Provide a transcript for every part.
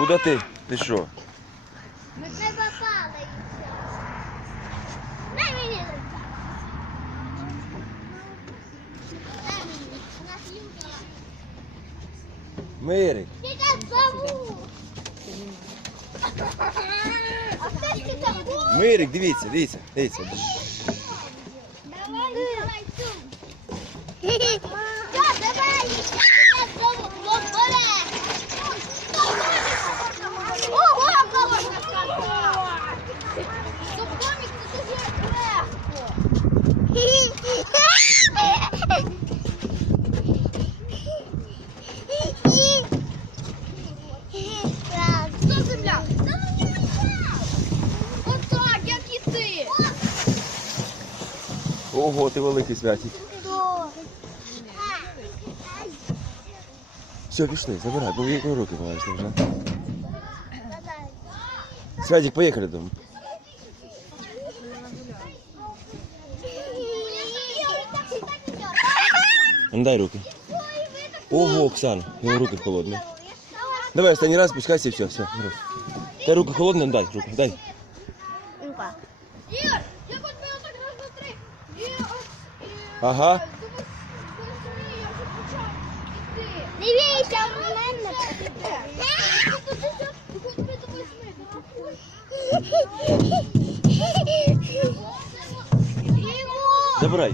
Куди ти? Ти що? Ми не попали і все. Дай мені рука. Дай мені. У нас Юля. Мирик. Я тебя зову. А хто ж ти такий? Мирик, дивіться, дивіться, дивіться. Давай, давай, цум. Ого, ти великий святик. Хто? Все, пішли, забирай, бо в руки поважно вже. Святик, поїхали дому. Ну, дай руки. Ого, Оксана, його руки холодні. Давай останній раз спускайся і все, все. Гаразд. Та руки холодні, дай руку, дай. Ігор, Ага. Дивіться, в мене. Забирай. Забирай.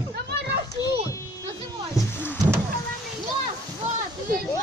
Називай.